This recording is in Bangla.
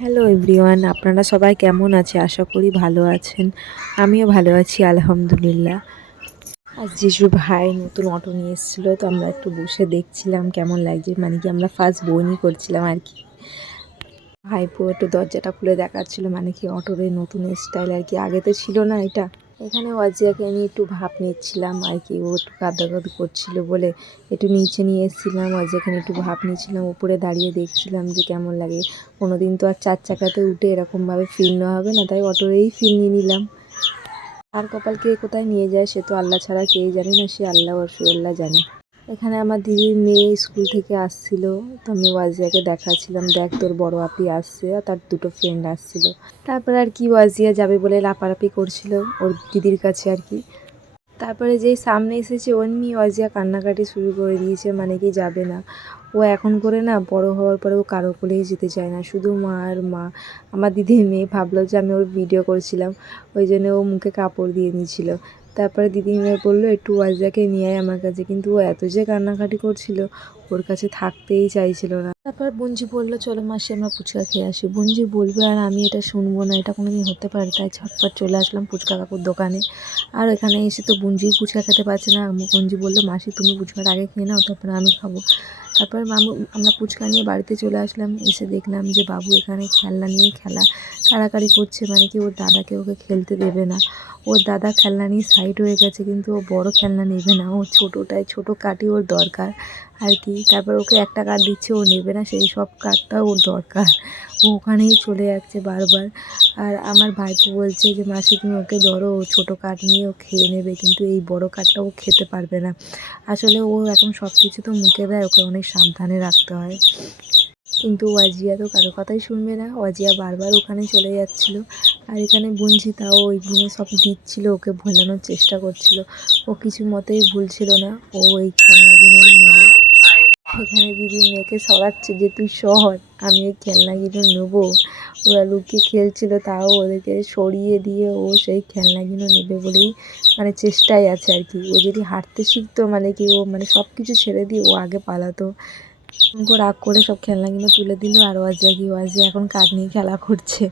হ্যালো এভরিওয়ান, আপনারা সবাই কেমন আছে? আশা করি ভালো আছেন। আমিও ভালো আছি আলহামদুলিল্লাহ। আজ জিজুর ভাই নতুন অটো নিয়ে এসেছিলো, তো আমরা একটু বসে দেখছিলাম কেমন লাগছে, মানে কি আমরা ফার্স্ট বইনি করছিলাম আর কি। ভাইপো একটু দরজাটা খুলে দেখাচ্ছিল, মানে কি অটোর এই নতুন স্টাইল আর কি, আগে তো ছিল না এটা। এখানে ওয়াজিয়াকে আমি একটু ভাপ নিচ্ছিলাম আর কি, ও একটু কাঁদাকাদি করছিল বলে একটু নিচে নিয়ে এসেছিলাম। ওয়াজিয়াকে একটু ভাপ নিচ্ছিলাম, উপরে দাঁড়িয়ে দেখছিলাম যে কেমন লাগে। কোনোদিন তো আর চার চাকাতে উঠে এরকমভাবে ফিল নেওয়া হবে না, তাই অটোরেই ফিল নিয়ে নিলাম। আর কপাল কে কোথায় নিয়ে যায় সে তো আল্লাহ ছাড়া কেউ জানে না, সে আল্লাহ রসুল্লাহ জানে। এখানে আমার দিদির মেয়ে স্কুল থেকে আসছিল, তো আমি ওয়াজিয়াকে দেখাচ্ছিলাম, দেখ তোর বড় আপি আসছে আর তার দুটো ফ্রেন্ড আসছিল। তারপরে আর কি ওয়াজিয়া যাবে বলে লাপালাপি করছিল ওর দিদির কাছে আর কি। তারপরে যেই সামনে এসেছে অমনি ওয়াজিয়া কান্নাকাটি শুরু করে দিয়েছে, মানে কি যাবে না। ও এখন করে না, বড় হওয়ার পরে ও কারো কোলেই যেতে চায় না, শুধু মা আর মা। আমার দিদির মেয়ে ভাবলো যে আমি ওর ভিডিও করছিলাম, ওই জন্য ও মুখে কাপড় দিয়ে নিয়েছিল। তারপরে দিদির মেয়ে বললো একটু ওয়াজিয়াকে নিয়ে আয় আমার কাছে, কিন্তু ও এত যে কান্নাকাটি করছিল, ওর কাছে থাকতেই চাইছিল না। তারপর বঞ্জি বললো চলো মাসি আমরা ফুচকা খেয়ে আসি। বঞ্জি বলবে আর আমি এটা শুনবো না, এটা কোনোদিন হতে পারে, তাই ছটফট চলে আসলাম ফুচকা কাকুর দোকানে। আর এখানে এসে তো বুঞ্জি ফুচকা খেতে পারছে না। বুঞ্জি বললো মাসি তুমি ফুচকাটা আগে খেয়ে নাও, তারপরে আমি খাবো। তারপরে আমরা ফুচকা নিয়ে বাড়িতে চলে আসলাম। এসে দেখলাম যে বাবু এখানে খেলনা নিয়ে কাড়াকাড়ি করছে, মানে কি ওর দাদাকে ওকে খেলতে দেবে না। ওর দাদা খেলনা নিয়ে সাইড হয়ে গেছে, কিন্তু ও বড় খেলনা নেবে না, ও ছোটো কাঠই ওর দরকার আর কি। তারপর ওকে একটা কাঠ দিচ্ছে, ও নেবে না, সেই সব কাঠটা ওর দরকার, ও ওখানেই চলে যাচ্ছে বারবার। আর আমার ভাইপো বলছে যে মাসি তুমি ওকে ধরো, ও ছোটো কাঠ নিয়ে ও খেয়ে নেবে, কিন্তু এই বড় কাঠটা ও খেতে পারবে না। আসলে ও এখন সব কিছু তো মুখে দেয়, ওকে অনেক সাবধানে রাখতে হয়। কিন্তু ওয়াজিয়া তো কারো কথাই শুনবে না, ওয়াজিয়া বারবার ওখানে চলে যাচ্ছিলো। আর এখানে বুনঝি তাও ওইগুলো সব দিচ্ছিলো, ওকে ভোলানোর চেষ্টা করছিল, ও কিছু মতেই ভুলছিল না, ও ওই খেলনাগুলো নেবে। এখানে দিদির মেয়েকে সরাচ্ছে যে তুই সর, আমি এই খেলনাগুলো নেবো। ওরা লুকিয়ে খেলছিল, তাও ওদেরকে সরিয়ে দিয়ে ও সেই খেলনাগুলো নেবে বলেই মানে চেষ্টায় আছে আর কি। ও যদি হাঁটতে শিখতো, মানে কি ও মানে সব কিছু ছেড়ে দিয়ে ও আগে পালাতো। রাগ করে সব খেলনাগুলো তুলে দিল, আর ওয়াজিয়া এখন কাঠ নিয়ে খেলা করছে।